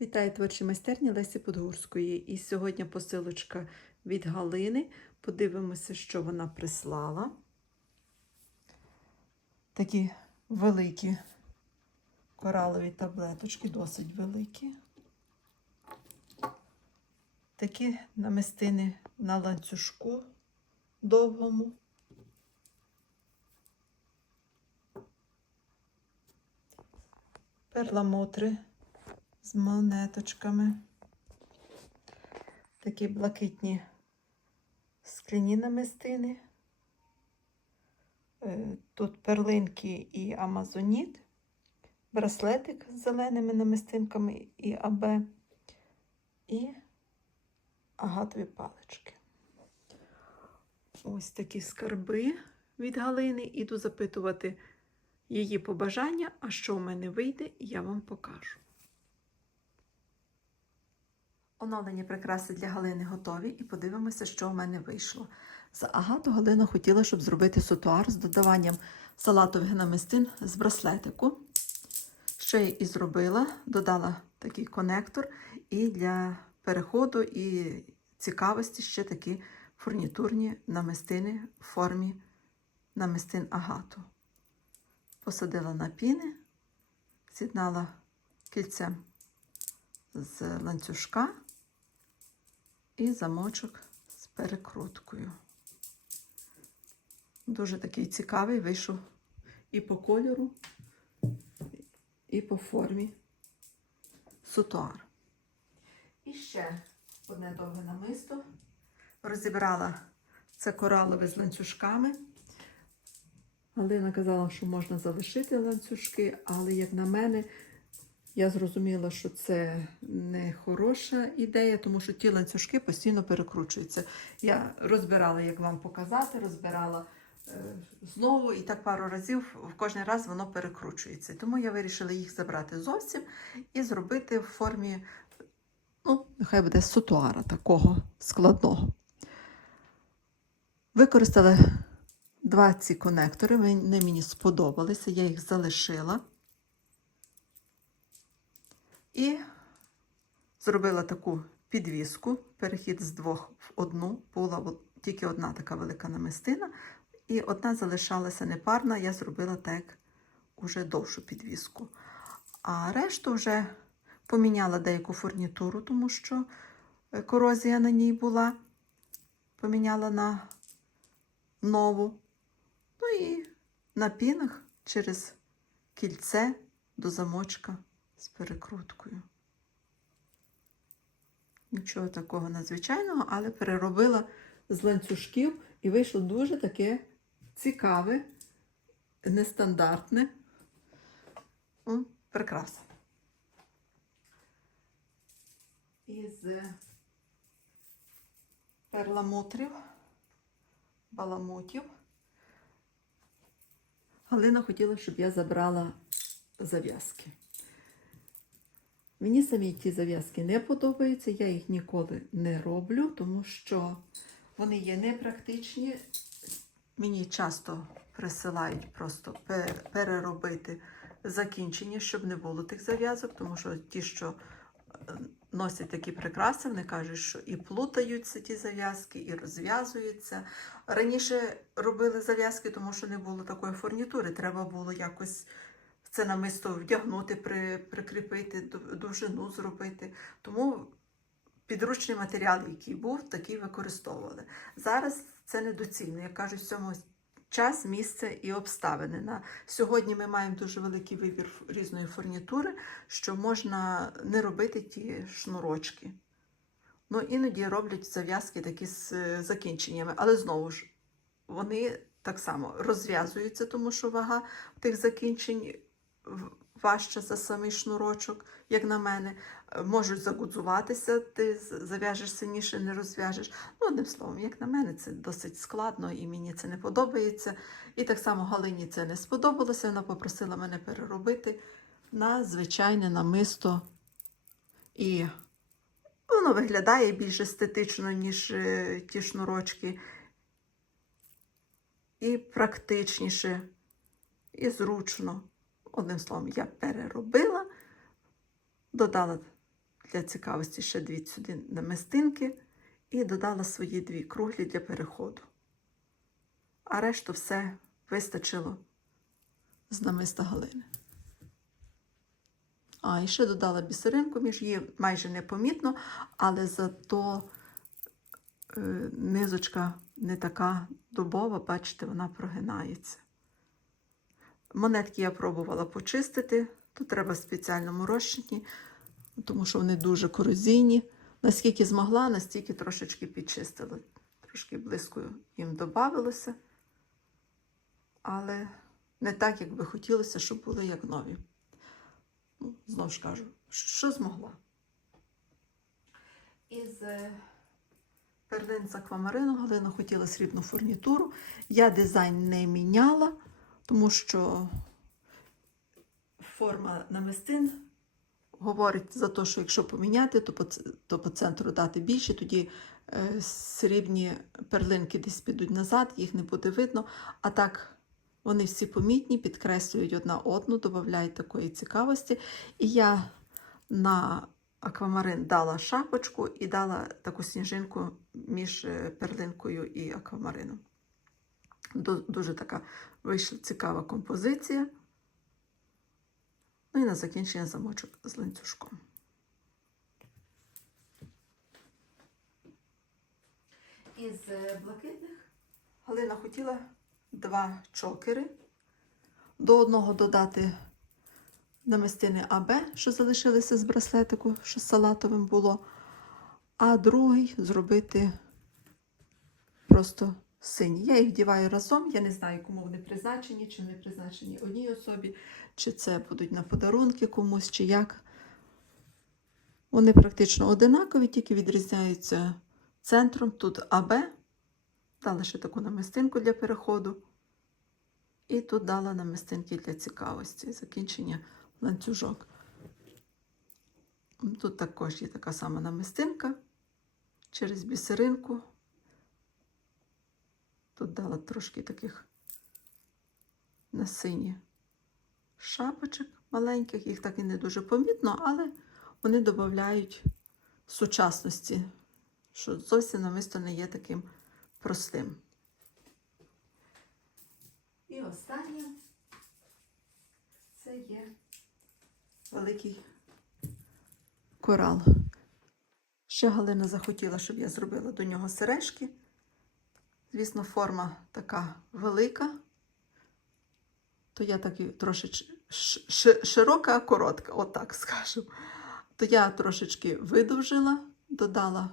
Вітаю творчі майстерні Лесі Подгурської. І сьогодні посилочка від Галини. Подивимося, що вона прислала. Такі великі коралові таблеточки, досить великі. Такі намистини на ланцюжку довгому. Перламутри з монеточками. Такі блакитні скляні намистини. Е, Тут перлинки і амазоніт, браслетик з зеленими намистинками і АБ, і агатові палички. Ось такі скарби від Галини. Іду запитувати її побажання, а що в мене вийде, я вам покажу. Оновлені прикраси для Галини готові і подивимося, що в мене вийшло. З агату Галина хотіла, щоб зробити сутуар з додаванням салатових намистин з браслетику. Що я і зробила, додала такий конектор, і для переходу і цікавості ще такі фурнітурні намистини в формі намистин агату. Посадила на піни, з'єднала кільцем з ланцюжка і замочок з перекруткою. Дуже такий цікавий вийшов і по кольору, і по формі сутуар. І ще одне довге намисто. Розібрала це коралове з ланцюжками. Галина казала, що можна залишити ланцюжки, але, як на мене, я зрозуміла, що це не хороша ідея, тому що ті ланцюжки постійно перекручуються. Я розбирала, як вам показати, розбирала е, знову і так пару разів, в кожен раз воно перекручується. Тому я вирішила їх забрати зовсім і зробити в формі, ну, нехай буде сутуара такого складного. Використала два ці конектори, вони мені сподобалися, я їх залишила. І зробила таку підвіску, перехід з двох в одну, була тільки одна така велика намистина, і одна залишалася непарна, я зробила так уже довшу підвіску. А решту вже поміняла деяку фурнітуру, тому що е, корозія на ній була, поміняла на нову. Ну і на пінах через кільце до замочка з перекруткою. Нічого такого надзвичайного, але переробила з ланцюжків і вийшло дуже таке цікаве, нестандартне. О, прекрасно. Із перламутрів, баламутів. Галина хотіла, щоб я забрала зав'язки. Мені самі ті зав'язки не подобаються, я їх ніколи не роблю, тому що вони є непрактичні. Мені часто присилають просто переробити закінчення, щоб не було тих зав'язок, тому що ті, що носять такі прикраси, вони кажуть, що і плутаються ті зав'язки, і розв'язуються. Раніше робили зав'язки, тому що не було такої фурнітури. Треба було якось це намисто вдягнути, при, прикріпити, довжину зробити. Тому підручний матеріал, який був, такий використовували. Зараз це недоцільно. Як кажуть, в цьому час, місце і обставини. На Сьогодні ми маємо дуже великий вибір різної фурнітури, що можна не робити ті шнурочки. Ну, іноді роблять зав'язки такі з е, закінченнями, але знову ж вони так само розв'язуються, тому що вага тих закінчень важче за самий шнурочок, як на мене. Можуть загудзуватися, ти зав'яжеш сильніше, не розв'яжеш. Ну, одним словом, як на мене, це досить складно і мені це не подобається. І так само Галині це не сподобалося. Вона попросила мене переробити на звичайне намисто. І воно виглядає більш естетично, ніж е, ті шнурочки. І практичніше, і зручно. Одним словом, я переробила, додала для цікавості ще дві сюди намистинки і додала свої дві круглі для переходу. А решту все вистачило з намиста Галини. А, і ще додала бісеринку між її майже непомітно, але зато е, низочка не така дубова, бачите, вона прогинається. Монетки я пробувала почистити. Тут треба в спеціальному розчині, тому що вони дуже корозійні. Наскільки змогла, настільки трошечки підчистила. Трошки блискою їм додавалося. Але не так, як би хотілося, щоб були як нові. Ну, знову ж кажу, що змогла. Із е, перлин з аквамарину Галина хотіла срібну фурнітуру. Я дизайн не міняла, тому що форма намистин говорить за те, що якщо поміняти, то по, центру дати більше, тоді е, срібні перлинки десь підуть назад, їх не буде видно. А так вони всі помітні, підкреслюють одна одну, додають такої цікавості. І я на аквамарин дала шапочку і дала таку сніжинку між е, перлинкою і аквамарином. Ду- Дуже така вийшла цікава композиція. Ну і на закінчення замочок з ланцюжком. Із е, блакитних Галина хотіла два чокери. До одного додати намистини АБ, що залишилися з браслетику, що з салатовим було, а другий зробити просто синій. Я їх вдіваю разом, я не знаю, кому вони призначені, чи вони призначені одній особі, чи це будуть на подарунки комусь, чи як. Вони практично одинакові, тільки відрізняються центром. Тут АБ, дала ще таку намистинку для переходу. І тут дала намистинки для цікавості, закінчення ланцюжок. Тут також є така сама намистинка через бісеринку. Тут дала трошки таких на сині шапочок маленьких, їх так і не дуже помітно, але вони додають сучасності, що зовсім намисто не є таким простим. І останнє це є великий корал. Ще Галина захотіла, щоб я зробила до нього сережки. Звісно, форма така велика, то я так трошечки широка, коротка, отак скажу. То я трошечки видовжила, додала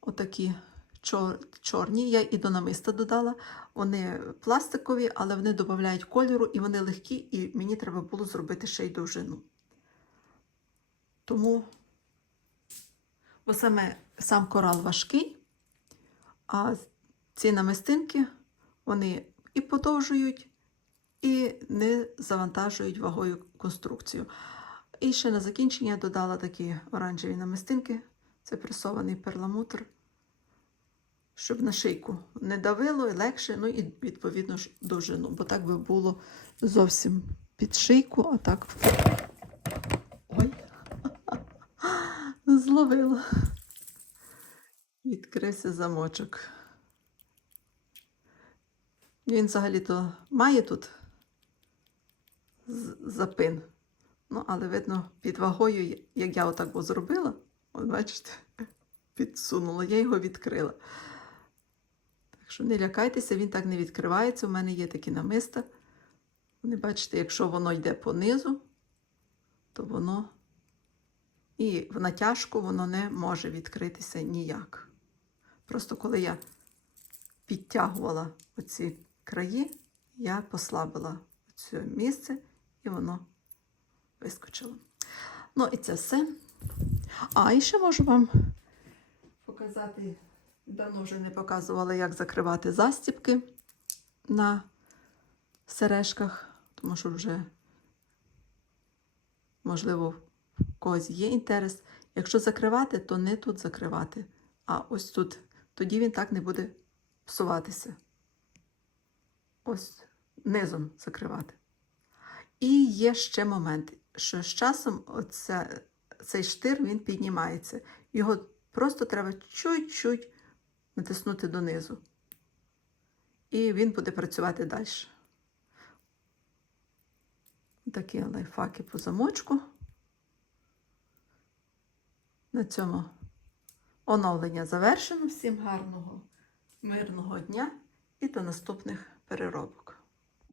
отакі чор, чорні. Я і до намиста додала. Вони пластикові, але вони додають кольору і вони легкі, і мені треба було зробити ще й довжину. Тому, бо саме сам корал важкий, а ці намистинки вони і подовжують, і не завантажують вагою конструкцію. І ще на закінчення додала такі оранжеві намистинки. Це пресований перламутр, щоб на шийку не давило і легше, ну і відповідно ж довжину, бо так би було зовсім під шийку, а так. Ой, зловила. Відкрився замочок. Він взагалі-то має тут запин. Ну, але видно, під вагою, як я отак от зробила, от бачите, підсунула, я його відкрила. Так що не лякайтеся, він так не відкривається. У мене є такі намиста. Вони бачите, якщо воно йде понизу, то воно і в натяжку воно не може відкритися ніяк. Просто коли я підтягувала оці краї, я послабила це місце і воно вискочило. Ну і це все. А, і ще можу вам показати, давно вже не показувала, як закривати застібки на сережках, тому що вже, можливо, в когось є інтерес. Якщо закривати, то не тут закривати, а ось тут. Тоді він так не буде псуватися. Ось низом закривати. І є ще момент, що з часом оця цей штир він піднімається. Його просто треба чуть-чуть натиснути донизу. І він буде працювати далі. Такі лайфхаки по замочку. На цьому оновлення завершено. Всім гарного, мирного дня і до наступних переробок.